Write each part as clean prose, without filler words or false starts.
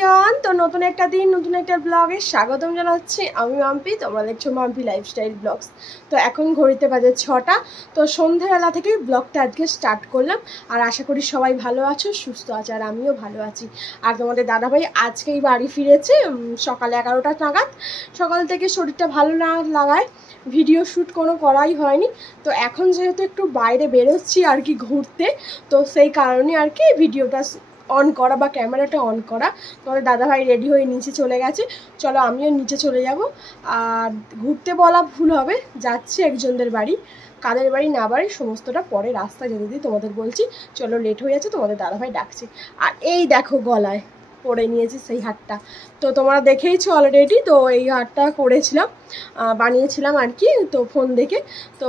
Everyone, তো নতুন একটা দিন নতুন একটা ব্লগে স্বাগতম জানাচ্ছি। আমি মাম্পি, তোমরা দেখছো মাম্পি লাইফস্টাইল ব্লগস। তো এখন ঘড়িতে বাজে 6টা। তো সন্ধ্যাবেলা থেকেই ব্লগটা আজকে স্টার্ট করলাম। আর আশা করি সবাই ভালো আছো, সুস্থ আছো, আর আমিও ভালো আছি। আর তোমাদের দাদাভাই আজকেই বাড়ি ফিরেছে সকালে 11টা নাগাদ। সকাল থেকে শরীরটা ভালো না লাগায় ভিডিও শ্যুট কোনো করাই হয়নি। তো এখন যেহেতু একটু বাইরে বেরোচ্ছি আর কি ঘুরতে, তো সেই কারণে আর কি ভিডিওটা অন করা বা ক্যামেরাটা অন করা। তোমাদের দাদাভাই রেডি হয়ে নিচে চলে গেছে, চলো আমিও নিচে চলে যাব। আর ঘুরতে বলা ভুল হবে, যাচ্ছি একজনদের বাড়ি। কাদের বাড়ি না বাড়ি সমস্তটা পরে রাস্তা যেতে দিই তোমাদের বলছি। চলো, লেট হয়ে যাচ্ছে, তোমাদের দাদাভাই ডাকছে। আর এই দেখো গলায় পরে নিয়েছি সেই হারটা, তো তোমরা দেখেইছো অলরেডি। তো এই হারটা করেছিলাম, বানিয়েছিলাম আর কি, তো ফোন দেখে। তো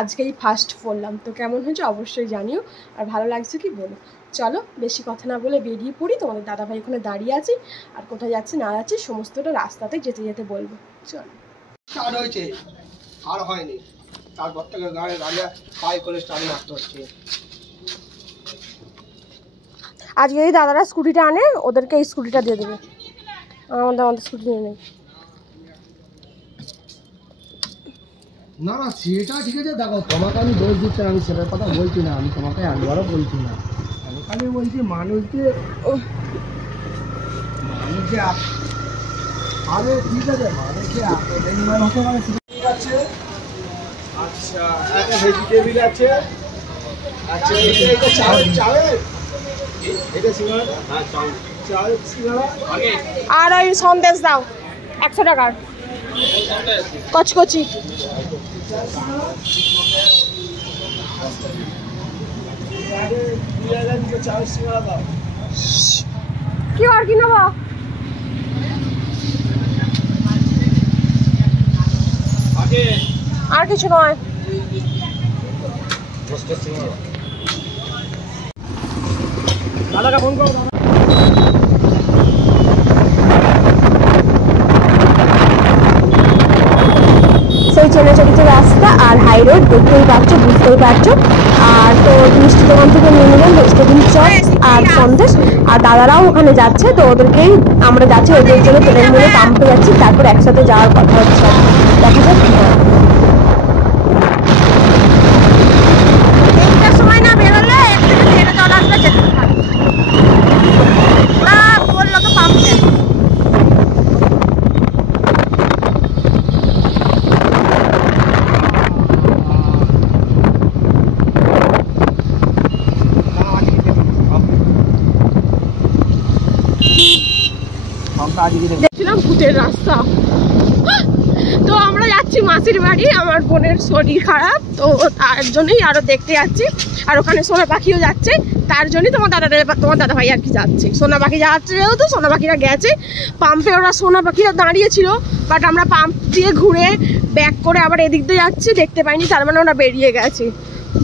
আজকেই ফার্স্ট পরলাম, তো কেমন হয়েছে অবশ্যই জানিও, আর ভালো লাগছে কি বলো। চলো বেশি কথা না বলে বেরিয়ে পড়ি। তোমাদের দাদাভাই ওখানে দাঁড়িয়ে আছি, আর কোথায় যাচ্ছি না যাচ্ছি সমস্তটা রাস্তাতে যেতে যেতে বলবো। চলো। স্টার্ট হয়েছে আর হয়নি, তারপর থেকে গাড়ি গাড়িয়া পাই করে স্টার্ট মারতে হচ্ছে। আজকে যদি দাদারা স্কুটিটা আনে, ওদেরকে এই স্কুটিটা দিয়ে দেবে। আমাদের স্কুটি নিয়ে নেই। না না সেটা ঠিক আছে, দেখো তোমাকে আমি দোষ দিচ্ছি, আমি সেটার কথা বলছি না, আমি তোমাকে একবারও বলছি না। আমি খালি বলছি মানুষকে আরে ঠিক আছে, মানুষকে বেইমান হতে পারে, ঠিক আছে। আচ্ছা একটা ভেজিটেবিল আছে, আচ্ছা এটা চালের চালের এটা সিঙ্গাড়া, হ্যাঁ চালের সিঙ্গাড়া। আর ওই সন্দেশ দাও 100 টাকার কচকচি। কি আর কি নেবো? আর কিছু নয়। দাদাকে ফোন করো। সেই চলিত রাস্তা আর হাই রোড দেখতেই পাচ্ছ, বুঝতেই পারছো। আর তো মিষ্টি দোকান থেকে নিয়ে নিলাম ভেজিটেবিল চপ আর সন্দেশ। আর দাদারাও ওখানে যাচ্ছে, তো ওদেরকেই আমরা যাচ্ছি, ওদের জন্য ট্রেন মিলে পাম্পে যাচ্ছি, তারপর একসাথে যাওয়ার কথা হচ্ছে। দেখা যাক কি হয়। এইটার সময় না বেরোলে এর থেকে ট্রেনে জল আসবে, যেতে পারে ওরা বললো তো পাম্পে। দেখছিলাম ভূতের রাস্তা। তো আমরা যাচ্ছি মাসির বাড়ি, আমার বোনের শরীর খারাপ, তো তার জন্যই আরো দেখতে যাচ্ছি। আর ওখানে সোনা পাখিও যাচ্ছে, তার জন্যই তোমার দাদা ভাই আর কি যাচ্ছে। সোনা পাখি যাচ্ছে যেহেতু, সোনা পাখিরা গেছে পাম্পে। ওরা সোনা পাখিরা দাঁড়িয়েছিল, বাট আমরা পাম্প দিয়ে ঘুরে ব্যাক করে আবার এদিক দিয়ে যাচ্ছি, দেখতে পাইনি, তার মানে ওরা বেরিয়ে গেছে।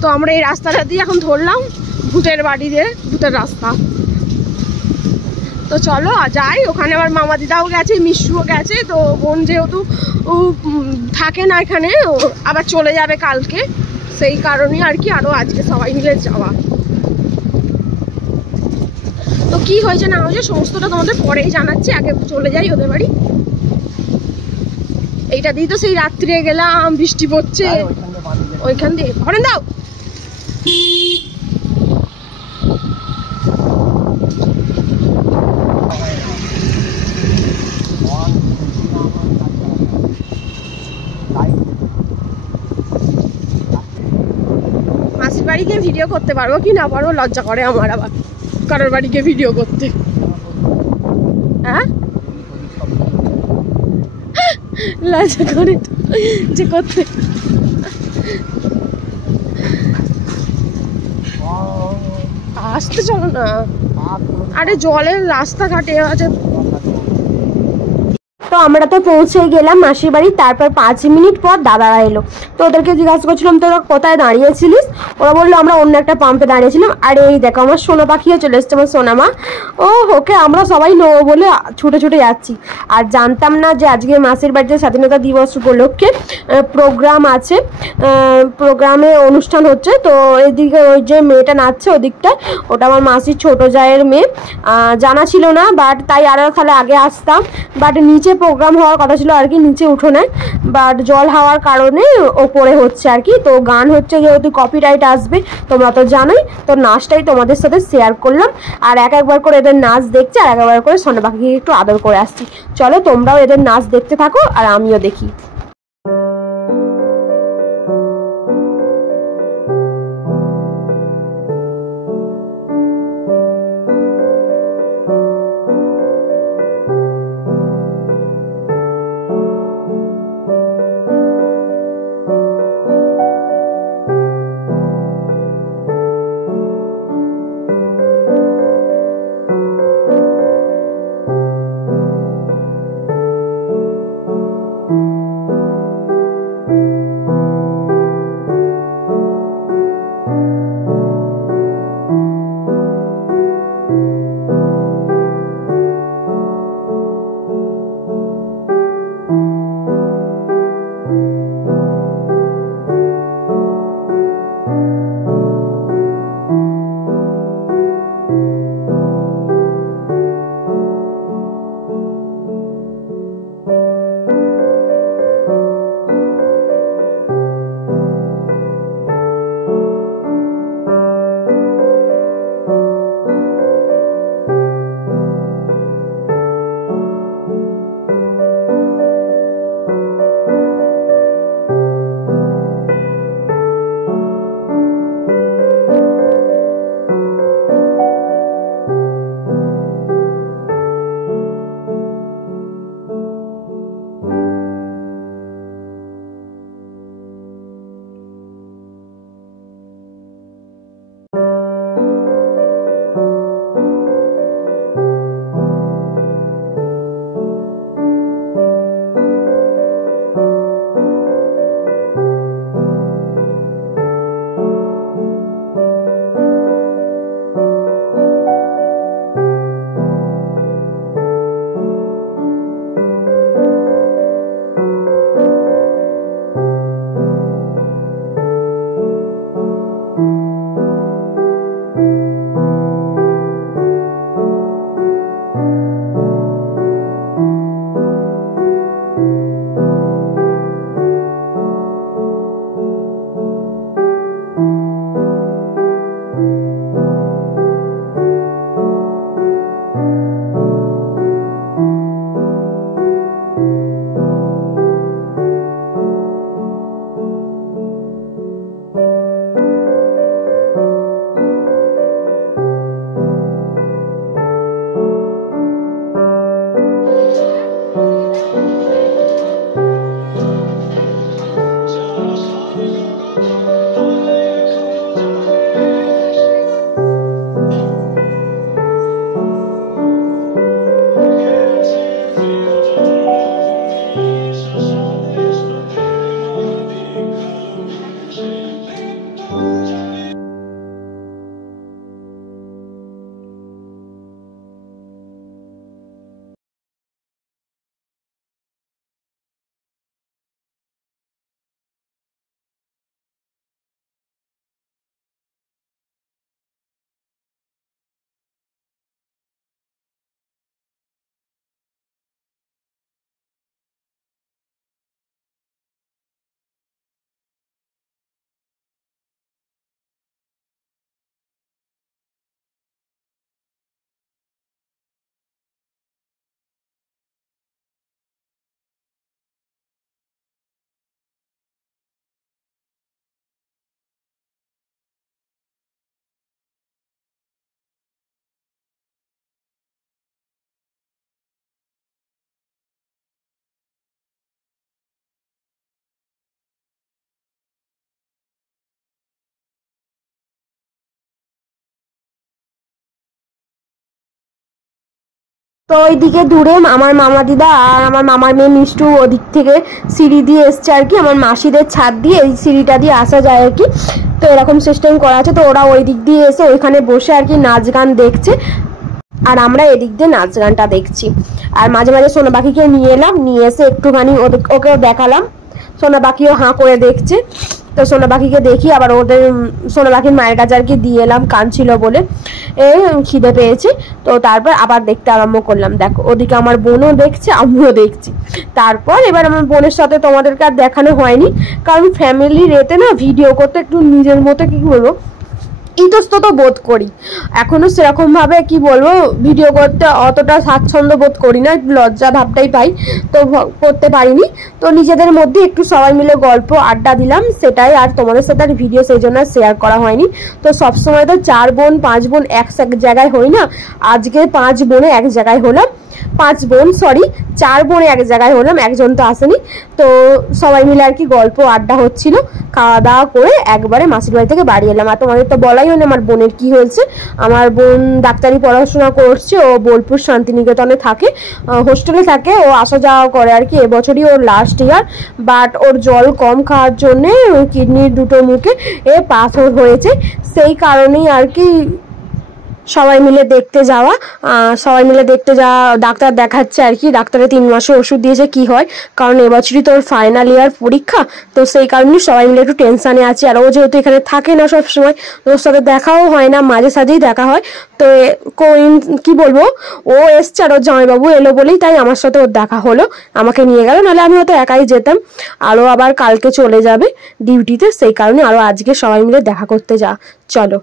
তো আমরা এই রাস্তাটা দিয়ে এখন ধরলাম ভূতের বাড়ি দিয়ে, ভূতের রাস্তা। তো চলো যাই, ওখানে আবার মামা দিদাও গেছে, মিশুও গেছে। তো বোন যেহেতু থাকে না এখানে, আবার চলে যাবে কালকে, সেই কারণে আর কি আরো আজকে সবাই মিলে যাওয়া। তো কি হয়েছে না হয়েছে সমস্তটা তোমাদের পরেই জানাচ্ছি, আগে চলে যাই ওদের বাড়ি। এইটা দিয়ে তো সেই রাত্রে গেলাম, বৃষ্টি পড়ছে ওইখান দিয়ে। হরেন দাও। মাসির বাড়ি গিয়ে ভিডিও করতে পারবো কি না পারবো লজ্জা করে আমার, আবার কারোর বাড়ি গিয়ে ভিডিও করতে। হ্যাঁ লজ্জা করে যে করতে। আসতে চলো না, আরে জলের রাস্তাঘাটে আছে। তো আমরা তো পৌঁছে গেলাম মাসির বাড়ি। তারপর 5 মিনিট পর দাদারা এলো। তো ওদেরকে জিজ্ঞাসা করছিলাম তোরা কোথায় দাঁড়িয়েছিলিস, ওরা বললো আমরা অন্য একটা পাম্পে দাঁড়িয়েছিলাম। আর এই দেখো আমার সোনা পাখিও চলে এসছে, আমার সোনামা। ও ওকে আমরা সবাই নেবো বলে ছুটে ছুটে যাচ্ছি। আর জানতাম না যে আজকে মাসির বাড়িতে স্বাধীনতা দিবস উপলক্ষে প্রোগ্রাম আছে, প্রোগ্রামে অনুষ্ঠান হচ্ছে। তো এদিকে ওই যে মেয়েটা নাচছে ওদিকটা, ওটা আমার মাসির ছোট জায়ের মেয়ে। জানা ছিল না, বাট তাই আরও তাহলে আগে আসতাম। বাট নিচে প্রোগ্রাম হওয়ার কথা ছিল আর কি, নিচে উঠোনে, বাট জল হওয়ার কারণে ওপরে হচ্ছে আর কি। তো গান হচ্ছে, যেহেতু কপিরাইট আসবে তোমরা তো জানোই, তো নাচটাই তোমাদের সাথে শেয়ার করলাম। আর এক একবার করে এদের নাচ দেখছি, আর একবার করে সোনা পাখিকে একটু আদর করে আসছি। চলো তোমরাও এদের নাচ দেখতে থাকো আর আমিও দেখি। তো ওইদিকে দূরে আমার মামা দিদা আর আমার মামার মেয়ে মিষ্টু ওদিক থেকে সিঁড়ি দিয়ে এসছে আর কি, আমার মাসিদের ছাদ দিয়ে এই সিঁড়িটা দিয়ে আসা যায় আর কি। তো এরকম সিস্টেম করা আছে, তো ওরা ওই দিক দিয়ে এসে ওইখানে বসে আর কি নাচ গান দেখছে, আর আমরা এদিক দিয়ে নাচ গানটা দেখছি। আর মাঝে মাঝে সোনা পাখিকে নিয়ে এলাম, নিয়ে এসে একটুখানি ওকেও দেখালাম, সোনা পাখিও হাঁ করে দেখছে। তো সোনা পাখিকে দেখি, আবার ওদের সোনা পাখির মায়ের কাছে আর কি দিয়ে এলাম, কাঁদছিল বলে খিদে পেয়েছে। তো তারপর আবার দেখতে আরম্ভ করলাম। দেখো ওদিকে আমার বোনও দেখছে, আমিও দেখছি। তারপর এবার আমার বোনের সাথে তোমাদেরকে আর দেখানো হয়নি, কারণ ফ্যামিলি রেতে না ভিডিও করতে একটু নিজের মতো কি বলবো ইতস্তত বোধ করি, এখনো সেরকম ভাবে কি বলবো ভিডিও করতে অতটা স্বাচ্ছন্দ্য বোধ করি না, লজ্জা ভাবটাই পাই, তো করতে পারিনি। তো নিজেদের মধ্যে একটু সবাই মিলে গল্প আড্ডা দিলাম, সেটাই। আর তোমাদের সাথে আর ভিডিও সেই জন্য শেয়ার করা হয়নি। তো সবসময় তো 4 বোন 5 বোন এক জায়গায় হই না, আজকে 5 বোনে এক জায়গায় হলাম, 4 বোনে এক জায়গায় হলাম, একজন তো আসেনি। তো সবাই মিলে আর কি গল্প আড্ডা হচ্ছিল, খাওয়া দাওয়া করে একবারে মাসির বাড়ি থেকে বাড়ি এলাম। আর তোমাদের তো বলাই হয়নি আমার বোনের কি হয়েছে। আমার বোন ডাক্তারি পড়াশোনা করছে, ও বোলপুর শান্তিনিকেতনে থাকে, হোস্টেলে থাকে, ও আসা যাওয়া করে আর কি। এবছরই ওর লাস্ট ইয়ার, বাট ওর জল কম খাওয়ার জন্যে কিডনির দুটো মুখে পাথর হয়েছে, সেই কারণেই আর কি সবাই মিলে দেখতে যাওয়া, ডাক্তার দেখাচ্ছে আর কি। ডাক্তারে 3 মাসে ওষুধ দিয়েছে, কি হয়, কারণ এবছরই তোর ফাইনাল ইয়ার পরীক্ষা, তো সেই কারণেই সবাই মিলে একটু টেনশানে আছি। আর ও যেহেতু এখানে থাকে না সব সময়, ওর সাথে দেখাও হয় না, মাঝে সাঝেই দেখা হয়। তো কি বলবো, ও এসছে আর ওর জামাইবাবু এলো বলেই তাই আমার সাথে ওর দেখা হলো, আমাকে নিয়ে গেল, নাহলে আমি হয়তো একাই যেতাম। আরও আবার কালকে চলে যাবে ডিউটিতে, সেই কারণে আরও আজকে সবাই মিলে দেখা করতে যা। চলো।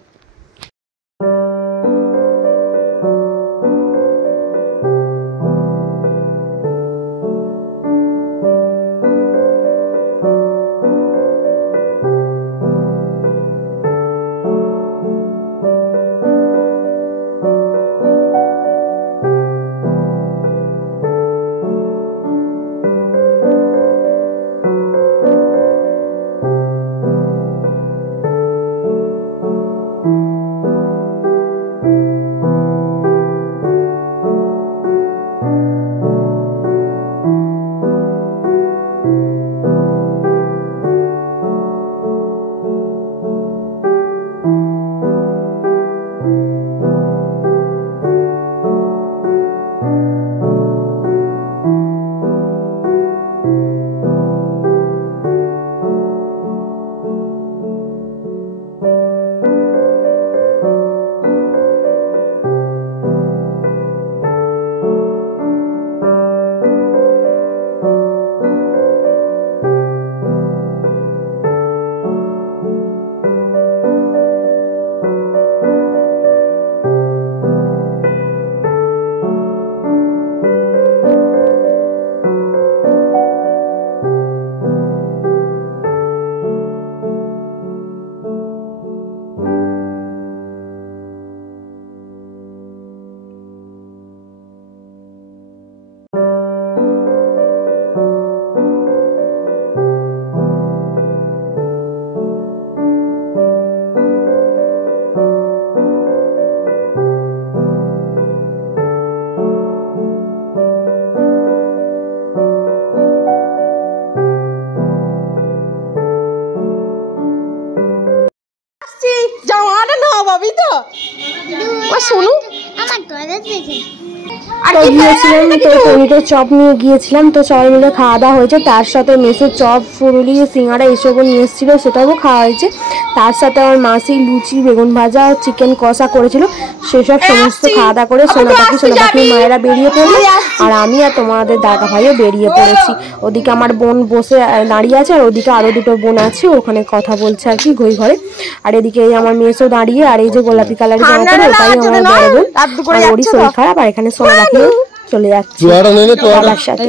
শোনো চপ নিয়ে গিয়েছিলাম, তো সবাই মিলে খাওয়া দাওয়া হয়েছে। তার সাথে মেসের চপ, ফুরুলি, সিঙ্গাড়া এসবও নিয়ে এসেছিলো, সেটাও খাওয়া হয়েছে। তার সাথে আমার মাসি লুচি, বেগুন ভাজা, চিকেন কষা করেছিল, সেসব সমস্ত খাওয়া দাওয়া করে সোনা পাখির মায়েরা বেরিয়ে পড়লো, আর আমি আর তোমাদের দাদা ভাইও বেরিয়ে পড়েছি। ওদিকে আমার বোন বসে দাঁড়িয়ে আছে, আর ওদিকে আরো 2টো বোন আছে, ওখানে কথা বলছে আর কি ঘই ঘরে। আর এদিকে আমার মেসও দাঁড়িয়ে, আর এই যে গোলাপি কালারের জামা পরে ওটাই আমার বড় বোন, আর ওরই শরীর খারাপ। আর এখানে সোনা পাখিও চলে যাচ্ছে বাবার সাথে।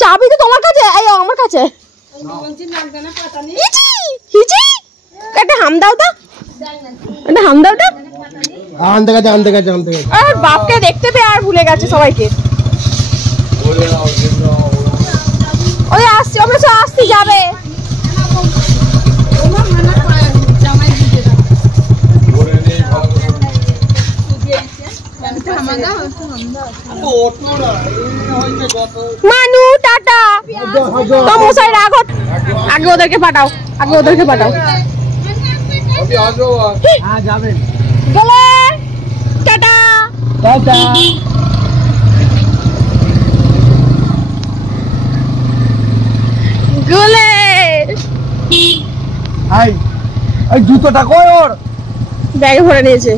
চাবি তো তোমার কাছে, আমার কাছে। একটা হাম দাও তো, একটা হাম দাও তো। আর বাপকে দেখতে পেয়ে আর ভুলে গেছে সবাইকে। ওই আসছি, আমরা সব আসছি, যাবে। মানু টাটা তো মশাই রাখো আগে ওদেরকে পাঠাও গেলে টাটা গেলে এই জুতোটা কই ওর ব্যাগে ভরে নিয়েছে।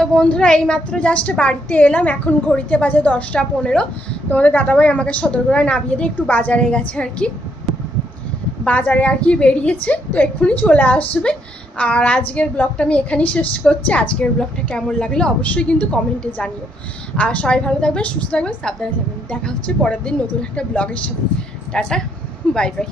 তো বন্ধুরা এইমাত্র জাস্ট বাড়িতে এলাম, এখন ঘড়িতে বাজে 10টা 15। তোমাদের দাদাভাই আমাকে সদরগোড়ায় নামিয়ে দিয়ে একটু বাজারে গেছে বাজারে আর কি বেরিয়েছে, তো এক্ষুনি চলে আসবে। আর আজকের ব্লগটা আমি এখানেই শেষ করছি। আজকের ব্লগটা কেমন লাগলো অবশ্যই কিন্তু কমেন্টে জানিও। আর সবাই ভালো থাকবেন, সুস্থ থাকবেন, সাবধানে থাকবেন। দেখা হচ্ছে পরের দিন নতুন একটা ব্লগের সাথে। Tata, bye bye.